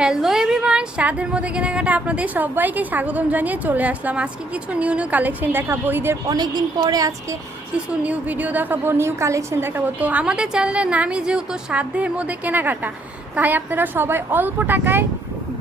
Hello everyone, স্বাদের মধ্যে কেনাকাটা আপনাদের সবাইকে স্বাগতম জানিয়ে চলে আসলাম। আজকে কিছু নিউ কালেকশন দেখাবো। ঈদের অনেক দিন পরে আজকে কিছু নিউ ভিডিও দেখাবো, নিউ কালেকশন দেখাবো। তো আমাদের চ্যানেলের নামই যেহেতু সাধ্যের মধ্যে কেনাকাটা, তাই আপনারা সবাই অল্প টাকায়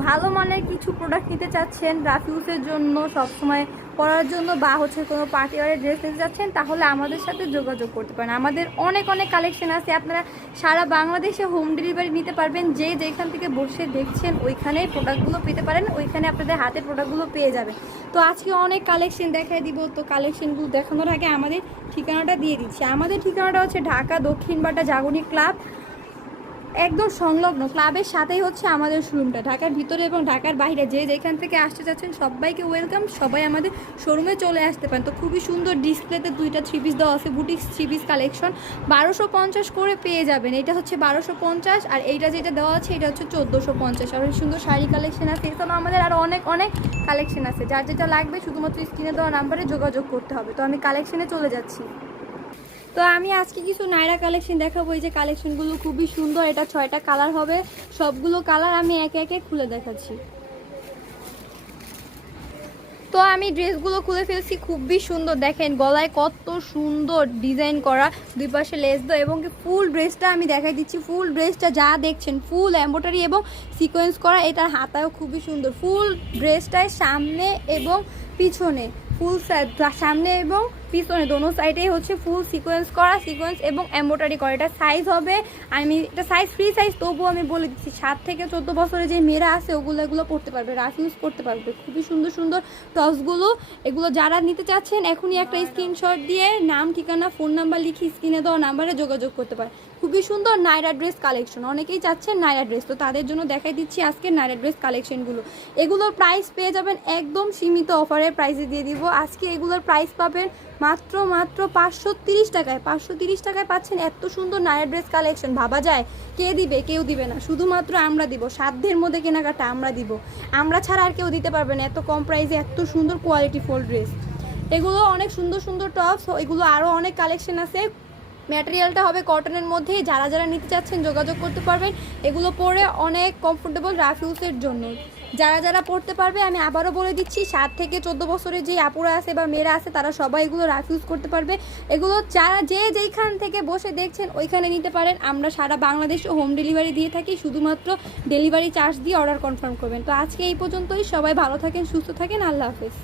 ভালো মানের কিছু প্রোডাক্ট নিতে চাচ্ছেন রাফিউজের জন্য, সবসময় পরার জন্য, বা কোনো পার্টি ওয়ারের ড্রেস নিতে চাচ্ছেন, তাহলে আমাদের সাথে যোগাযোগ করতে পারেন। আমাদের অনেক কালেকশন আছে। আপনারা সারা বাংলাদেশে হোম ডেলিভারি নিতে পারবেন। যেখান থেকে বসে দেখছেন ওইখানেই প্রোডাক্টগুলো পেতে পারেন, ওইখানে আপনাদের হাতে প্রোডাক্টগুলো পেয়ে যাবে। তো আজকে অনেক কালেকশন দেখাই দিব। তো কালেকশনগুলো দেখানোর আগে আমাদের ঠিকানাটা দিয়ে দিচ্ছি। আমাদের ঠিকানাটা হচ্ছে ঢাকা দক্ষিণ বাটা জাগরণী ক্লাব, একদম সংলগ্ন ক্লাবের সাথেই হচ্ছে আমাদের শোরুমটা। ঢাকার ভিতরে এবং ঢাকার বাইরে যেখান থেকে আসতে চাচ্ছেন সবাইকে ওয়েলকাম। সবাই আমাদের শোরুমে চলে আসতে পারেন। তো খুবই সুন্দর ডিসপ্লেতে দুইটা থ্রি পিস দেওয়া আছে, বুটিক থ্রি পিস কালেকশন 1250 করে পেয়ে যাবেন। এটা হচ্ছে 1250, আর এইটা যেটা দেওয়া আছে এটা হচ্ছে 1450। আর সুন্দর শাড়ি কালেকশন আছে। এছাড়াও আমাদের আরও অনেক কালেকশন আছে। যার যেটা লাগবে শুধুমাত্র স্ক্রিনে দেওয়া নাম্বারে যোগাযোগ করতে হবে। তো আমি কালেকশনে চলে যাচ্ছি। তো আমি আজকে কিছু নাইরা কালেকশন দেখাবো। এই যে কালেকশনগুলো খুবই সুন্দর। এটা 6টা কালার হবে, সবগুলো কালার আমি একে একে খুলে দেখাচ্ছি। তো আমি ড্রেসগুলো খুলে ফেলছি, খুবই সুন্দর। দেখেন গলায় কত সুন্দর ডিজাইন করা, দুই পাশে লেস দেওয়া, এবং ফুল ড্রেসটা আমি দেখাই দিচ্ছি। ফুল ড্রেসটা যা দেখছেন ফুল এমব্রয়ডারি এবং সিকোয়েন্স করা। এটার হাতাও খুবই সুন্দর। ফুল ড্রেসটায় সামনে এবং পিছনে ফুল সামনে এবং পিছনে দোনো সাইডেই হচ্ছে ফুল সিকোয়েন্স করা, সিকোয়েন্স এবং এমব্রয়ডারি করা। এটা সাইজ হবে, এটা সাইজ ফ্রি সাইজ, তবুও আমি বলে দিচ্ছি 7 থেকে 14 বছরে যে মেয়েরা আছে এগুলো পড়তে পারবে, রাফ ইউজ করতে পারবে। খুবই সুন্দর সুন্দর টপসগুলো। এগুলো যারা নিতে চাচ্ছেন এখনই একটা স্ক্রিনশট দিয়ে নাম, ঠিকানা, ফোন নাম্বার লিখে স্ক্রিনে দেওয়া নাম্বারে যোগাযোগ করতে পারে। খুবই সুন্দর নাইরা ড্রেস কালেকশন। অনেকেই চাচ্ছেন নাইরা ড্রেস, তো তাদের জন্য দেখাই দিচ্ছি আজকে নাইরা ড্রেস কালেকশনগুলো। এগুলোর প্রাইস পেয়ে যাবেন একদম সীমিত অফারের প্রাইসে দিয়ে দিব। আজকে এগুলোর প্রাইস পাবেন মাত্র 530 টাকায়। 530 টাকায় পাচ্ছেন এত সুন্দর নাইরা ড্রেস কালেকশন। ভাবা যায় কে দিবে? কেউ দিবে না, শুধুমাত্র আমরা দিব। সাধ্যের মধ্যে কেনাকাটা আমরা দিব, আমরা ছাড়া আর কেউ দিতে পারবে না এত কম প্রাইসে এত সুন্দর কোয়ালিটি ফুল ড্রেস। এগুলো অনেক সুন্দর সুন্দর টপস। এগুলো আরও অনেক কালেকশন আছে। ম্যাটেরিয়ালটা হবে কটনের মধ্যেই। যারা নিতে চাচ্ছেন যোগাযোগ করতে পারবেন। এগুলো পরে অনেক কমফোর্টেবল রাফ ইউজের জন্য। যারা পড়তে পারবে, আমি আবারও বলে দিচ্ছি 7 থেকে 14 বছরের যে আপুরা আছে বা মেয়েরা আছে তারা সবাই এগুলো রাফ ইউজ করতে পারবে। এগুলো যারা যেইখান থেকে বসে দেখছেন ওইখানে নিতে পারেন। আমরা সারা বাংলাদেশে হোম ডেলিভারি দিয়ে থাকি, শুধুমাত্র ডেলিভারি চার্জ দিয়ে অর্ডার কনফার্ম করবেন। তো আজকে এই পর্যন্তই। সবাই ভালো থাকেন, সুস্থ থাকেন, আল্লাহ হাফেজ।